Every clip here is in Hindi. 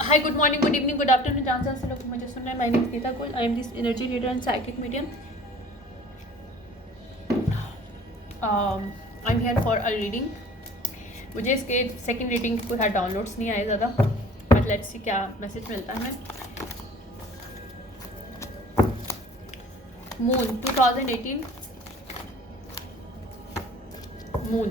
Hi, good morning, good evening, good afternoon. जहाँ से लोग मुझे सुन रहे हैं, my name is Neeta Kul. I am this energy reader and psychic medium. I'm here for a reading. मुझे इसके सेकंड रीडिंग के कोई डाउनलोड्स नहीं आए ज़्यादा, बट लेट्स सी क्या मैसेज मिलता है हमें. Moon 2018 moon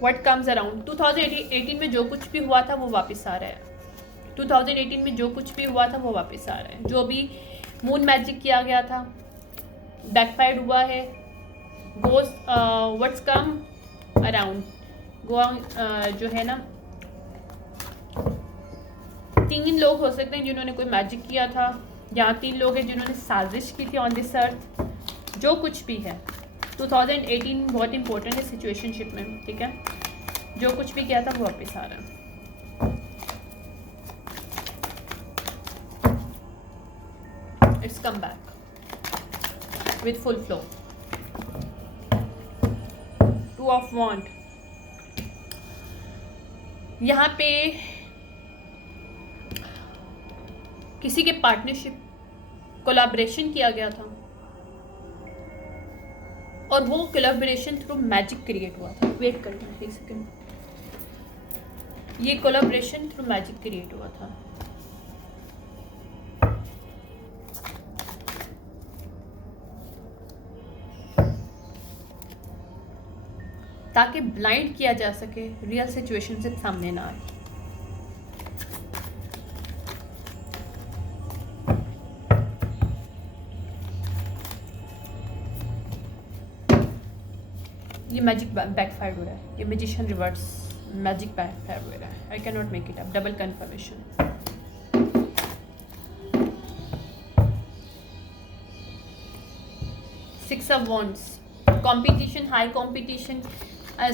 what comes around. 2018 में जो कुछ भी हुआ था वो वापस आ रहा है. 2018 में जो कुछ भी हुआ था वो वापस आ रहा है. जो भी मून मैजिक किया गया था बैकफायर्ड हुआ है. गोस व्हाट्स कम अराउंड गो जो है ना, 3 लोग हो सकते हैं जिन्होंने कोई मैजिक किया था. यहाँ 3 लोग हैं जिन्होंने साजिश की थी ऑन दिस अर्थ. जो कुछ भी है 2018 बहुत इंपॉर्टेंट है सिचुएशनशिप में, ठीक है. जो कुछ भी किया था वो वापस आ रहा है. It's come back with full flow. 2 of wand. यहाँ पे किसी के पार्टनरशिप कोलैबोरेशन किया गया था और वो कोलैबोरेशन थ्रू मैजिक क्रिएट हुआ था. वेट करना एक सेकेंड. ये कोलैबोरेशन थ्रू मैजिक क्रिएट हुआ था. ताकि ब्लाइंड किया जा सके, रियल सिचुएशन से सामने ना आए. ये मैजिक बैकफायर हो रहा है. ये मैजिशियन रिवर्स मैजिक बैकफायर हो रहा है. I can not make it up. Double confirmation. Six of wands. Competition, high competition,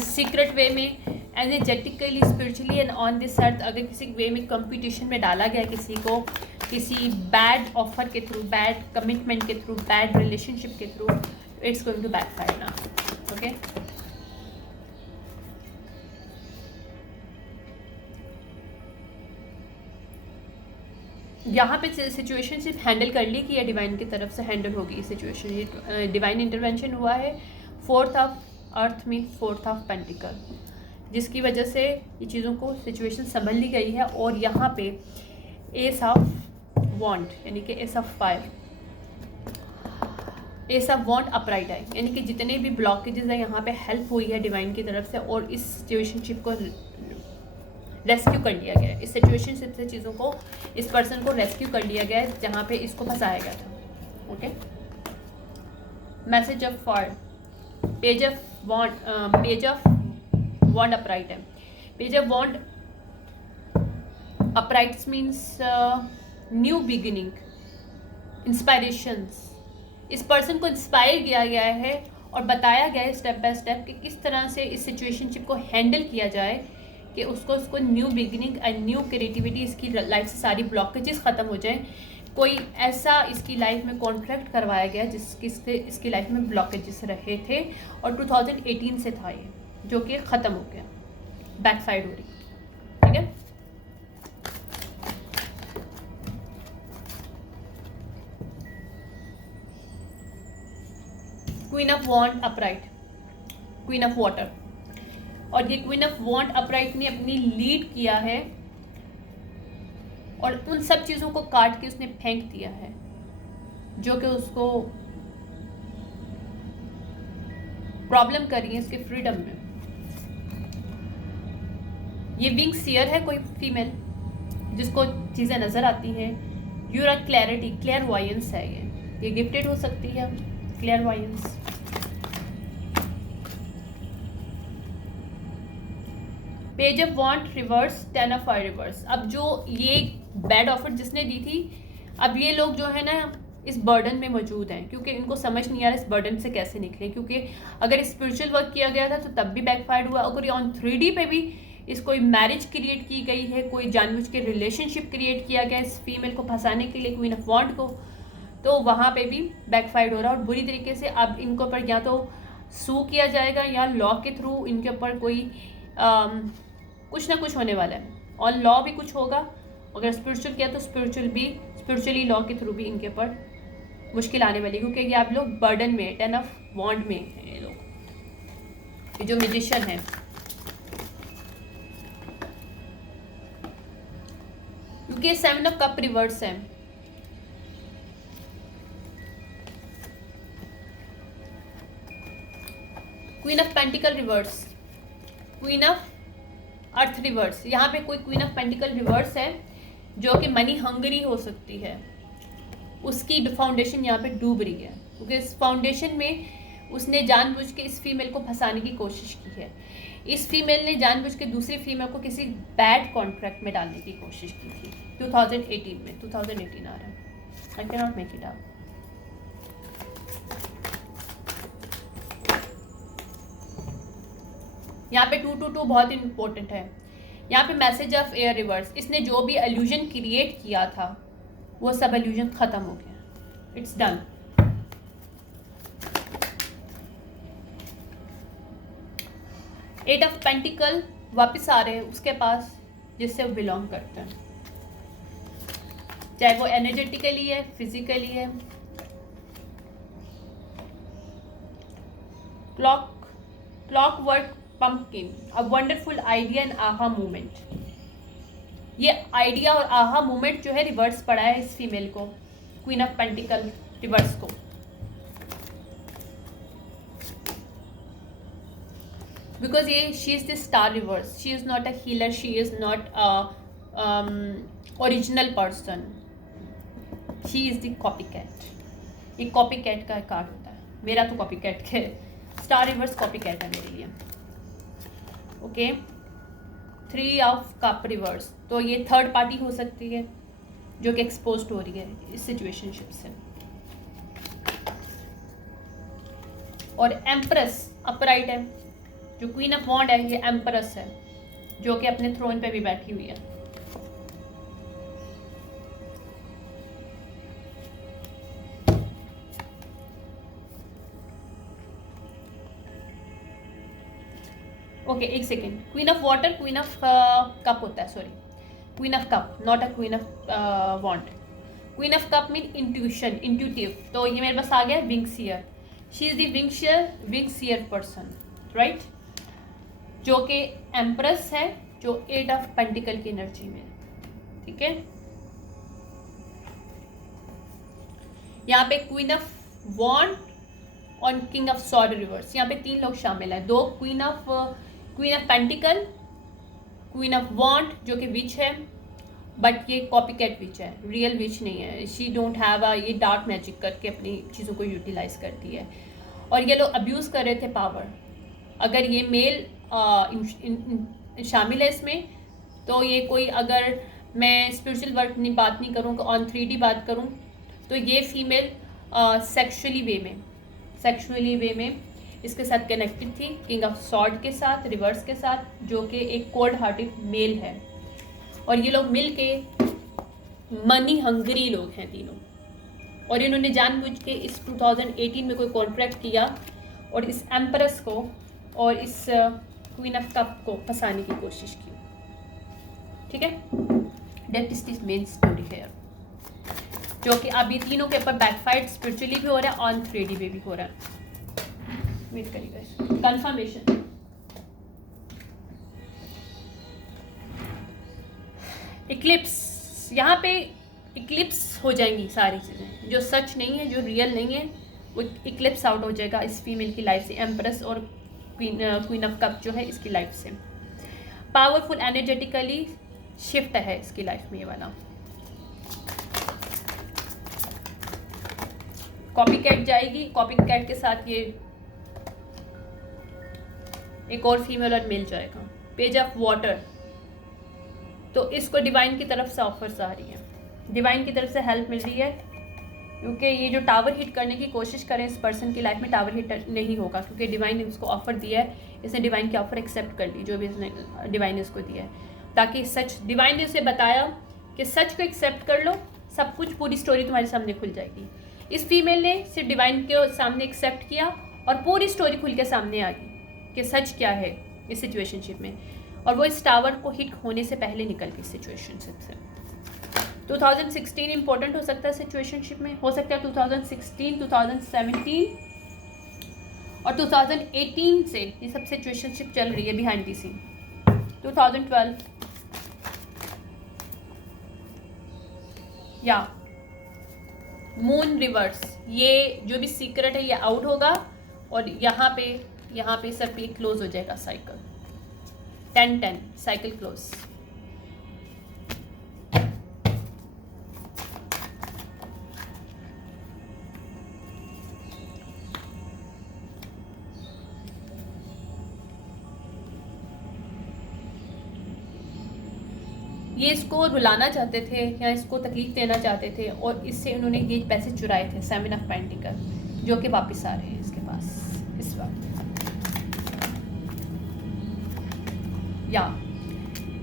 secret way में, energetically, spiritually and on this earth. अगर किसी वे में कंपटीशन में डाला गया किसी को, किसी बैड ऑफर के थ्रू, बैड कमिटमेंट के थ्रू, बैड रिलेशनशिप के through, it's going to backfire ना. ओके. यहाँ पे सिचुएशनशिप हैंडल कर ली कि ये डिवाइन की तरफ से हैंडल होगी सिचुएशन. ये डिवाइन इंटरवेंशन हुआ है. 4th of earth mean 4th of pentacle, जिसकी वजह से ये चीज़ों को सिचुएशन संभल ली गई है. और यहाँ पे एस ऑफ वॉन्ड यानी कि ace of fire, ace of wand upright है. यानी कि जितने भी ब्लॉकेजेस हैं यहाँ पे हेल्प हुई है डिवाइन की तरफ से और इस सिचुएशनशिप को रेस्क्यू कर लिया गया है. इस सिचुएशन से चीज़ों को, इस पर्सन को रेस्क्यू कर लिया गया है जहाँ पे इसको फंसाया गया था. Okay. Message of for. Page of wand, page of wand upright है. Page of wand uprights means new beginning, inspirations. इस पर्सन को इंस्पायर किया गया है और बताया गया है स्टेप बाय स्टेप कि किस तरह से इस सिचुएशनशिप को हैंडल किया जाए कि उसको new beginning and new creativity, इसकी लाइफ से सारी ब्लॉकेजेस ख़त्म हो जाएं. कोई ऐसा इसकी लाइफ में कॉन्ट्रैक्ट करवाया गया जिससे इसकी लाइफ में ब्लॉकेजेस रहे थे और 2018 से था ये, जो कि ख़त्म हो गया. बैकफायर हो रही. ठीक है. Queen of wand upright, queen of water. और ये क्वीन ऑफ वॉन्ड अपराइट ने अपनी लीड किया है और उन सब चीज़ों को काट के उसने फेंक दिया है जो कि उसको प्रॉब्लम कर रही है उसके फ्रीडम में. ये विंग सीयर है कोई फीमेल जिसको चीज़ें नज़र आती हैं. यूर आर क्लैरिटी, क्लियर वॉयंस है ये गिफ्टेड हो सकती है. Clairvoyance. Page of wand reverse, 10 of fire reverse. अब जो ये बैड ऑफर जिसने दी थी, अब ये लोग जो है ना इस बर्डन में मौजूद हैं क्योंकि इनको समझ नहीं आ रहा इस बर्डन से कैसे निकले. क्योंकि अगर स्पिरिचुअल वर्क किया गया था तो तब भी बैकफायर हुआ. अगर ऑन 3D पे भी इसको मैरिज क्रिएट की गई है, कोई जानबूझ के रिलेशनशिप क्रिएट किया गया इस फीमेल को फंसाने के लिए, क्वीन ऑफ वॉन्ड को, तो वहाँ पे भी बैकफायर हो रहा है और बुरी तरीके से. अब इनको पर या तो सू किया जाएगा या लॉ के थ्रू इनके ऊपर कोई कुछ ना कुछ होने वाला है, और लॉ भी कुछ होगा। अगर स्पिरिचुअल किया तो स्पिरिचुअली लॉ के थ्रू भी इनके ऊपर मुश्किल आने वाली, क्योंकि ये आप लोग बर्डन में, 10 ऑफ वॉन्ड में हैं ये लोग, ये जो म्यूजिशियन है। क्योंकि 7 ऑफ कप रिवर्स है, queen of pentacle reverse, queen of earth reverse. यहाँ पे कोई क्वीन ऑफ पेंटिकल रिवर्स है जो कि मनी हंगरी हो सकती है, उसकी फाउंडेशन यहाँ पे डूब रही है, क्योंकि इस फाउंडेशन में उसने जानबूझ के इस फीमेल को फंसाने की कोशिश की है। इस फीमेल ने जानबूझ के दूसरी फीमेल को किसी बैड कॉन्ट्रैक्ट में डालने की कोशिश की थी 2018 में। 2018 आ रहा है, I can not make it out. यहाँ पे 222 बहुत इंपॉर्टेंट है। यहाँ पे मैसेज ऑफ एयर रिवर्स, इसने जो भी एल्यूजन क्रिएट किया था वो सब एल्यूजन खत्म हो गया, it's done. Eight of pentacle वापस आ रहे हैं उसके पास जिससे वो बिलोंग करते हैं, चाहे वो एनर्जेटिकली है, फिजिकली है। Clockwork pumpkin, a wonderful idea and आहा मूवमेंट। ये आइडिया और आहा मूवमेंट जो है रिवर्स पड़ा है इस फीमेल को, क्वीन ऑफ पेंटिकल रिवर्स को। बिकॉज ये she is the star reverse, she is not a healer, she is not original person, she is the copy cat. ये कॉपी कैट का कार्ड होता है, मेरा तो कॉपी कैट के, स्टार रिवर्स कॉपी कैट है मेरे लिए। ओके, 3 ऑफ कप रिवर्स, तो ये थर्ड पार्टी हो सकती है जो कि एक्सपोज हो रही है इस सिचुएशनशिप से। और एम्प्रेस अपराइट है, जो क्वीन ऑफ वॉन्ड है ये एम्प्रेस है, जो कि अपने थ्रोन पे भी बैठी हुई है। ओके, एक second, queen of water, queen of cup होता है, sorry, queen of cup, not a queen of wand. Queen of cup mean intuition, intuitive, तो ये मेरे पास आ गया wing seer. She is the wing seer person, right, जो कि एम्प्रेस है, जो 8 ऑफ पेंटिकल की एनर्जी में, ठीक है। यहाँ पे क्वीन ऑफ वॉन्ड और किंग ऑफ सॉर्ड रिवर्स, यहाँ पे 3 लोग शामिल हैं, 2 queen of pentacle, queen of wand जो कि विच है, बट ये कॉपी कैट विच है, रियल विच नहीं है। शी डोंट हैव ये डार्क मैजिक करके अपनी चीज़ों को यूटिलाइज करती है, और ये लोग अब्यूज़ कर रहे थे पावर। अगर ये मेल शामिल है इसमें, तो ये कोई, अगर मैं स्पिरिचुअल वर्क बात नहीं करूँ, ऑन 3D बात करूँ, तो ये फीमेल सेक्सुअली वे में इसके साथ कनेक्टेड थी, किंग ऑफ सॉर्ड के साथ, रिवर्स के साथ, जो कि एक कोल्ड हार्टेड मेल है। और ये लोग मिल के मनी हंगरी लोग हैं तीनों, और इन्होंने जानबूझ के इस 2018 में कोई कॉन्ट्रैक्ट किया और इस एम्प्रेस को और इस क्वीन ऑफ कप को फंसाने की कोशिश की, ठीक है। That is this main story here, जो कि अब ये तीनों के ऊपर बैकफाइट स्पिरिचुअली भी हो रहा है, ऑन 3D पे भी हो रहा है। वेट करिएगा, कंफर्मेशन। इक्लिप्स, यहाँ पे इक्लिप्स हो जाएंगी सारी चीज़ें, जो सच नहीं है, जो रियल नहीं है, वो इक्लिप्स आउट हो जाएगा इस फीमेल की लाइफ से, एम्प्रेस और क्वीन ऑफ कप जो है इसकी लाइफ से। पावरफुल एनर्जेटिकली शिफ्ट है इसकी लाइफ में ये वाला। कॉपी कैट जाएगी, कॉपी कैट के साथ ये एक और फीमेल और मेल जाएगा। पेज ऑफ वाटर, तो इसको डिवाइन की तरफ से ऑफर्स आ रही है, डिवाइन की तरफ से हेल्प मिल रही है, क्योंकि ये जो टावर हिट करने की कोशिश करें इस पर्सन की लाइफ में, टावर हिट नहीं होगा, क्योंकि डिवाइन ने उसको ऑफर दिया है, इसने डिवाइन की ऑफर एक्सेप्ट कर ली, जो भी इसने डिवाइन ने उसको दिया है, ताकि सच, डिवाइन ने उसे बताया कि सच को एक्सेप्ट कर लो, सब कुछ, पूरी स्टोरी तुम्हारे सामने खुल जाएगी। इस फीमेल ने सिर्फ डिवाइन के सामने एक्सेप्ट किया और पूरी स्टोरी खुल के सामने आ गई कि सच क्या है इस सिचुएशनशिप में। और वो इस टावर को हिट होने से पहले निकल गई सिचुएशनशिप से। 2016 इंपॉर्टेंट हो सकता है सिचुएशनशिप में, हो सकता है 2016, 2017 और 2018 से ये सब सिचुएशनशिप चल रही है बिहाइंड दी सीन। 2012 या मून रिवर्स, ये जो भी सीक्रेट है ये आउट होगा और यहाँ पे सब पे क्लोज हो जाएगा साइकिल। 10-10 cycle close. ये इसको रुलाना चाहते थे या इसको तकलीफ देना चाहते थे और इससे उन्होंने ये पैसे चुराए थे 7 ऑफ पेंटिकल, जो कि वापस आ रहे हैं इसके पास इस वक्त। या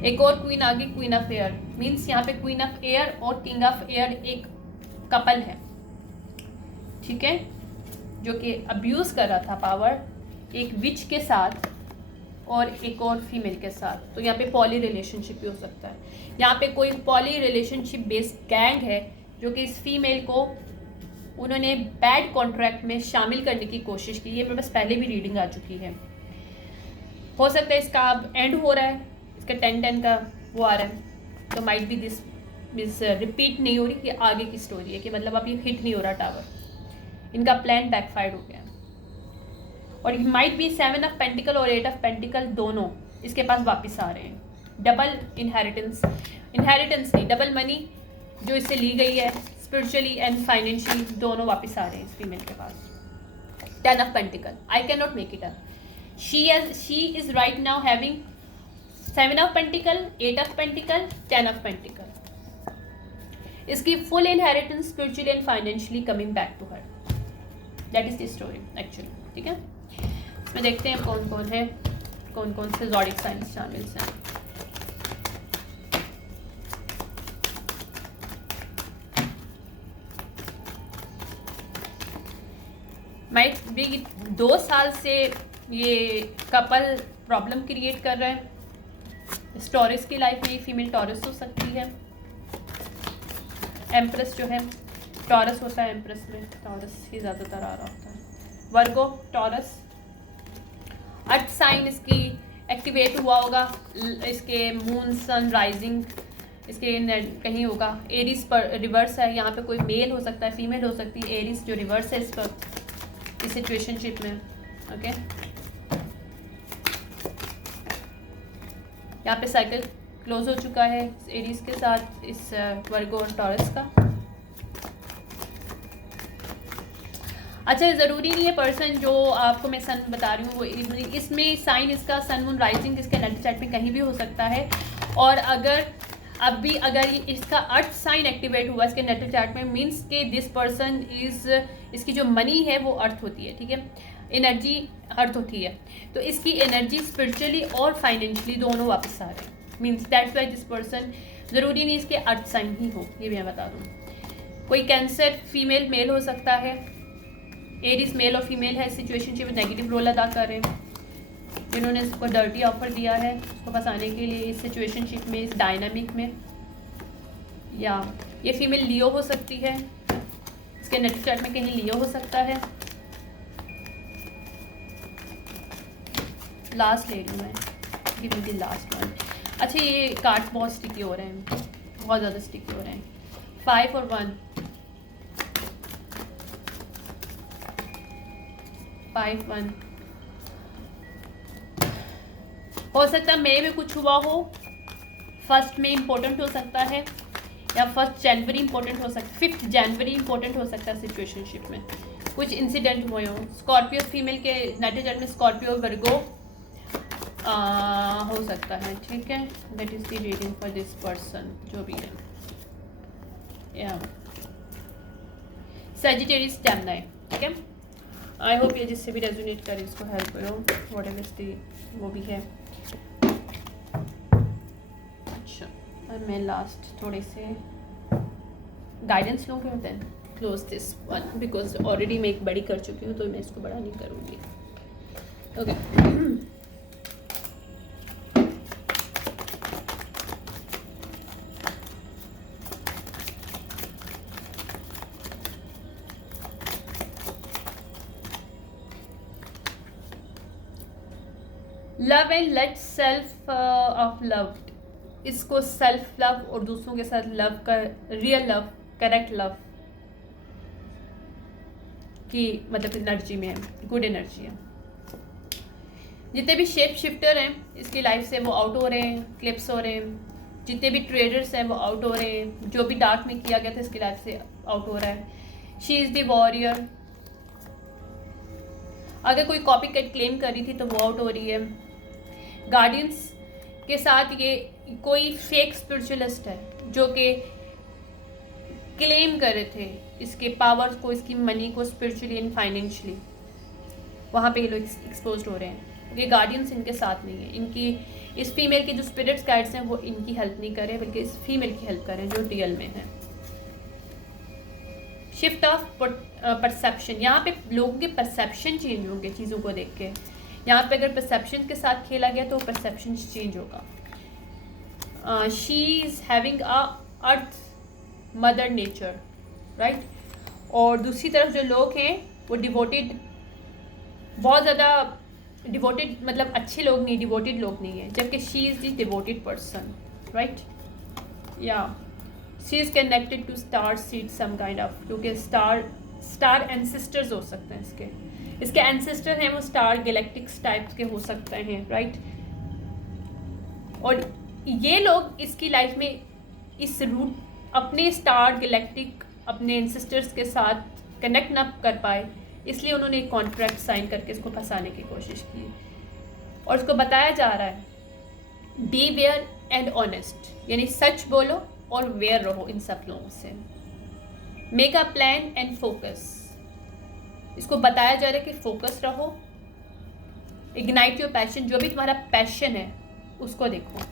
एक और क्वीन आ गई, क्वीन ऑफ एयर। मीन्स यहाँ पे क्वीन ऑफ एयर और किंग ऑफ एयर एक कपल है, ठीक है, जो कि अब्यूज़ कर रहा था पावर एक विच के साथ और एक और फीमेल के साथ। तो यहाँ पे पॉली रिलेशनशिप भी हो सकता है। यहाँ पे कोई पॉली रिलेशनशिप बेस्ड गैंग है जो कि इस फीमेल को उन्होंने बैड कॉन्ट्रैक्ट में शामिल करने की कोशिश की। ये मेरे पास पहले भी रीडिंग आ चुकी है। हो सकता है इसका अब एंड हो रहा है, इसका 10-10 का वो आ रहा है, तो माइट बी दिस रिपीट नहीं हो रही, कि आगे की स्टोरी है कि मतलब अब ये हिट नहीं हो रहा टावर, इनका प्लान बैकफायर्ड हो गया। और माइट बी 7 ऑफ पेंटिकल और 8 ऑफ पेंटिकल दोनों इसके पास वापस आ रहे हैं। डबल इनहेरिटेंस नहीं, डबल मनी जो इससे ली गई है स्पिरिचुअली एंड फाइनेंशियली, दोनों वापस आ रहे हैं इस फीमेल के पास। 10 of pentacle, I can not make it up. She is right now having 7 of pentacle, 8 of pentacle, 10 of pentacle. इसकी full inheritance spiritually and financially coming back to her. That is the story actually, ठीक है। इसमें देखते हैं कौन कौन है, कौन कौन से ज़ोडिएक साइंस शामिल हैं। माइट बी 2 साल से ये कपल प्रॉब्लम क्रिएट कर रहा है। टॉरस की लाइफ में फीमेल टॉरस हो सकती है। एम्प्रेस जो है, टॉरस होता है एम्प्रेस में, टॉरस ही ज़्यादातर आ रहा होता है। वर्गो, टॉरस। अर्थ साइन इसकी एक्टिवेट हुआ होगा, इसके मून सन राइजिंग इसके कहीं होगा। एरिस पर रिवर्स है, यहाँ पे कोई मेल हो सकता है, फीमेल हो सकती है। एरिस जो रिवर्स है इस पर इस सिचुएशनशिप में, ओके। यहाँ पे साइकिल क्लोज हो चुका है एरिस के साथ, इस वर्गो और टॉरस का। अच्छा, ज़रूरी नहीं है पर्सन जो आपको मैं सन बता रही हूँ वो इसमें साइन इसका सन मून राइजिंग इसके नेट चैट में कहीं भी हो सकता है। और अगर अगर इसका अर्थ साइन एक्टिवेट हुआ इसके नेटल चार्ट में, मींस के दिस पर्सन इज़, इसकी जो मनी है वो अर्थ होती है, ठीक है, एनर्जी अर्थ होती है। तो इसकी एनर्जी स्पिरिचुअली और फाइनेंशियली दोनों वापस आ रहे हैं। Means that's why this person, ज़रूरी नहीं इसके अर्थ साइन ही हो, ये भी मैं बता दूँ। कोई कैंसर फीमेल मेल हो सकता है, एरिस मेल और फीमेल है, सिचुएशनशिप में नेगेटिव रोल अदा कर रहे हैं, जिन्होंने इसको डर्टी ऑफर दिया है उसको फंसाने के लिए इस सिचुएशनशिप में, इस डायनामिक में। या ये फीमेल लियो हो सकती है, इसके नेट चार्ट में कहीं लियो हो सकता है। लास्ट ले रही हूँ मैं, give me the last one. अच्छा, ये कार्ड बहुत स्टिकी हो रहे हैं, बहुत ज़्यादा स्टिकी हो रहे हैं। 5 और 1, 5-1 हो सकता है मे में कुछ हुआ हो, 1 में इम्पोर्टेंट हो सकता है, या 1 जनवरी इम्पोर्टेंट हो सकता है, 5 जनवरी इम्पोर्टेंट हो सकता है सिचुएशनशिप में, कुछ इंसिडेंट हुए हों। स्कॉर्पियो फीमेल के नेटल चार्ट में स्कॉर्पियो वर्गो हो सकता है, ठीक है। That is the reading for this person, जो भी है। या सजिटेरियस जेमिनी, ठीक है। आई होप ये जिससे भी रेजोनेट करे इसको हेल्प करो, वॉट एवर इसकी वो भी है। अच्छा, और मैं लास्ट थोड़े से गाइडेंस लूँ कि then close this one, because already मैं एक बड़ी कर चुकी हूँ तो मैं इसको बड़ा नहीं करूँगी, okay. Love and let self of love, इसको सेल्फ लव और दूसरों के साथ लव का रियल लव, करेक्ट लव की मतलब एनर्जी में है, गुड एनर्जी है। जितने भी शेप शिफ्टर हैं इसकी लाइफ से वो आउट हो रहे हैं, क्लिप्स हो रहे हैं। जितने भी ट्रेडर्स हैं वो आउट हो रहे हैं। जो भी डार्क में किया गया था इसकी लाइफ से आउट हो रहा है। शी इज़ द वॉरियर, अगर कोई कॉपी कट क्लेम कर रही थी तो वो आउट हो रही है। गार्डियंस के साथ ये कोई फेक स्पिरिचुअलिस्ट है जो कि क्लेम कर रहे थे इसके पावर्स को, इसकी मनी को स्पिरिचुअली एंड फाइनेंशियली, वहाँ पे ये लोग एक्सपोज हो रहे हैं। ये गार्डियंस इनके साथ नहीं है। इनकी इस फीमेल के जो स्पिरिट्स गाइड्स हैं वो इनकी हेल्प नहीं कर रहे बल्कि इस फीमेल की हेल्प कर रहे हैं जो रियल में है। शिफ्ट ऑफ परसेप्शन, यहाँ पे लोगों के परसेप्शन चेंज होंगे चीज़ों को देख के। यहाँ पे अगर परसेप्शन के साथ खेला गया तो परसेप्शन चेंज होगा। She is having a earth mother nature, right. और दूसरी तरफ जो लोग हैं वो डिवोटेड, बहुत ज़्यादा डिवोटेड मतलब अच्छे लोग नहीं, डिवोटेड लोग नहीं है, जबकि she is the devoted person, right. या she is connected to star seed some kind of, क्योंकि स्टार एंसेस्टर्स हो सकते हैं इसके एंसेस्टर हैं वो स्टार गैलेक्टिक्स टाइप्स के हो सकते हैं, राइट। और ये लोग इसकी लाइफ में इस रूट अपने स्टार गैलेक्टिक अपने एंसेस्टर्स के साथ कनेक्ट ना कर पाए, इसलिए उन्होंने एक कॉन्ट्रैक्ट साइन करके इसको फंसाने की कोशिश की। और इसको बताया जा रहा है बी वेयर एंड ऑनेस्ट, यानी सच बोलो और वेयर रहो इन सब लोगों से। Make a plan and focus, इसको बताया जा रहा है कि फोकस रहो। इग्नाइट योर पैशन, जो भी तुम्हारा पैशन है उसको देखो।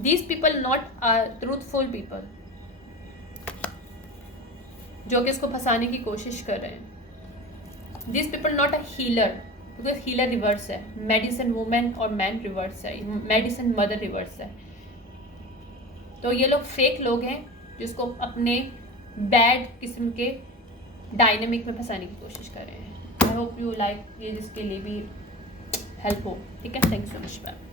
These people not are truthful people, जो कि इसको फंसाने की कोशिश कर रहे हैं। This people not a healer, because healer reverse है, मेडिसिन वुमेन और मैन रिवर्स है, मेडिसिन मदर रिवर्स है। तो ये लोग फेक लोग हैं जिसको अपने बैड किस्म के डायनेमिक में फंसाने की कोशिश कर रहे हैं। आई होप यू लाइक ये, जिसके लिए भी हेल्प हो। ठीक है, thank you so much. Bye.